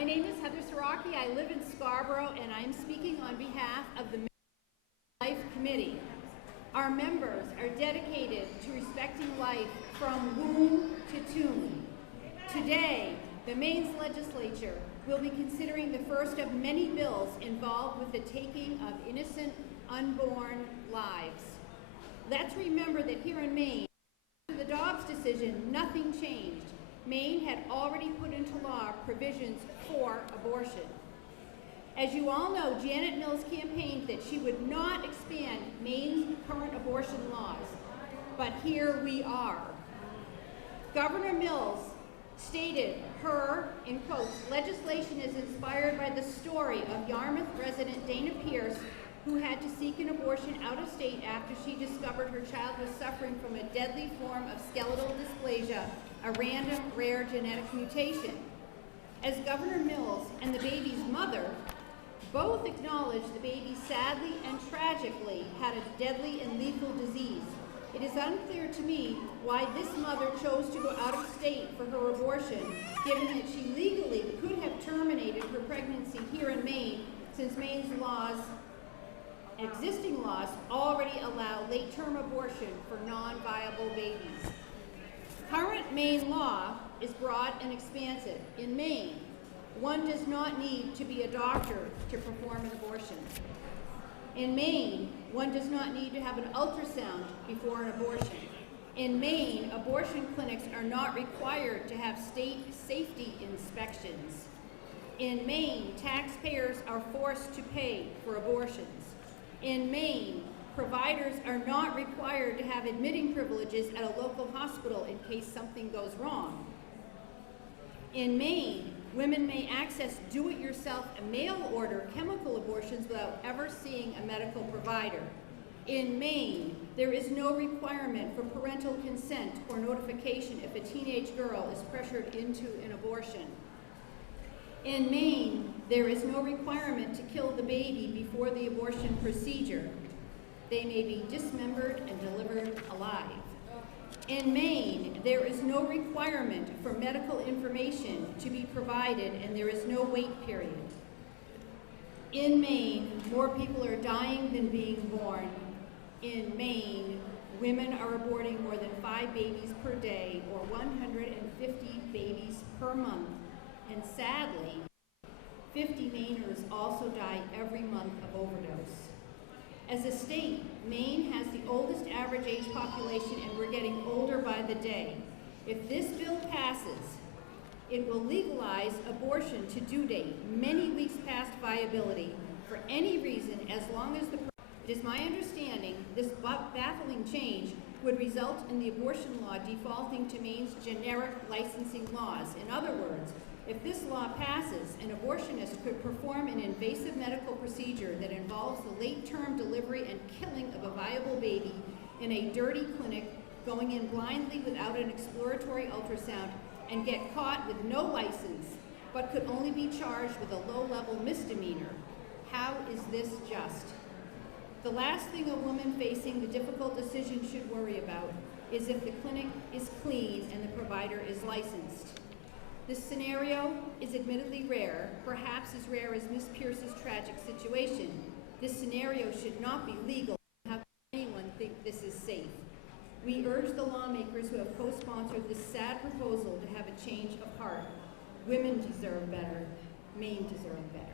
My name is Heather Sirocki. I live in Scarborough, and I'm speaking on behalf of the Maine Right Committee. Our members are dedicated to respecting life from womb to tomb. Today, the Maine's legislature will be considering the first of many bills involved with the taking of innocent, unborn lives. Let's remember that here in Maine, after the Dobbs decision, nothing changed. Maine had already put into law provisions for abortion. As you all know, Janet Mills campaigned that she would not expand Maine's current abortion laws, but here we are. Governor Mills stated her, in quotes, legislation is inspired by the story of Yarmouth resident Dana Pierce, who had to seek an abortion out of state after she discovered her child was suffering from a deadly form of skeletal dysplasia, a random rare genetic mutation. As Governor Mills and the baby's mother both acknowledged the baby sadly and tragically had a deadly and lethal disease, it is unclear to me why this mother chose to go out of state for her abortion, given that she legally could have terminated her pregnancy here in Maine, since Maine's existing laws already allow late-term abortion for non-viable babies. Current Maine law is broad and expansive. In Maine, one does not need to be a doctor to perform an abortion. In Maine, one does not need to have an ultrasound before an abortion. In Maine, abortion clinics are not required to have state safety inspections. In Maine, taxpayers are forced to pay for abortions. In Maine, providers are not required to have admitting privileges at a local hospital in case something goes wrong. In Maine, women may access do-it-yourself mail-order chemical abortions without ever seeing a medical provider. In Maine, there is no requirement for parental consent or notification if a teenage girl is pressured into an abortion. In Maine, there is no requirement to kill the baby before the abortion procedure. They may be dismembered and delivered alive. In Maine, there is no requirement for medical information to be provided, and there is no wait period. In Maine, more people are dying than being born. In Maine, women are aborting more than 5 babies per day, or 150 babies per month. And sadly, 50 Mainers also die every month of overdose. As a state, Maine has the oldest average age population, and we're getting older by the day. If this bill passes, it will legalize abortion to due date, many weeks past viability, for any reason, as long as it is my understanding this baffling change would result in the abortion law defaulting to Maine's generic licensing laws. In other words, if this law passes, an abortionist could perform an invasive medical procedure that involves the late-term delivery and killing of a viable baby in a dirty clinic, going in blindly without an exploratory ultrasound, and get caught with no license, but could only be charged with a low-level misdemeanor. How is this just? The last thing a woman facing the difficult decision should worry about is if the clinic is clean and the provider is licensed. This scenario is admittedly rare, perhaps as rare as Miss Pierce's tragic situation. This scenario should not be legal. How can anyone think this is safe? We urge the lawmakers who have co-sponsored this sad proposal to have a change of heart. Women deserve better. Maine deserves better.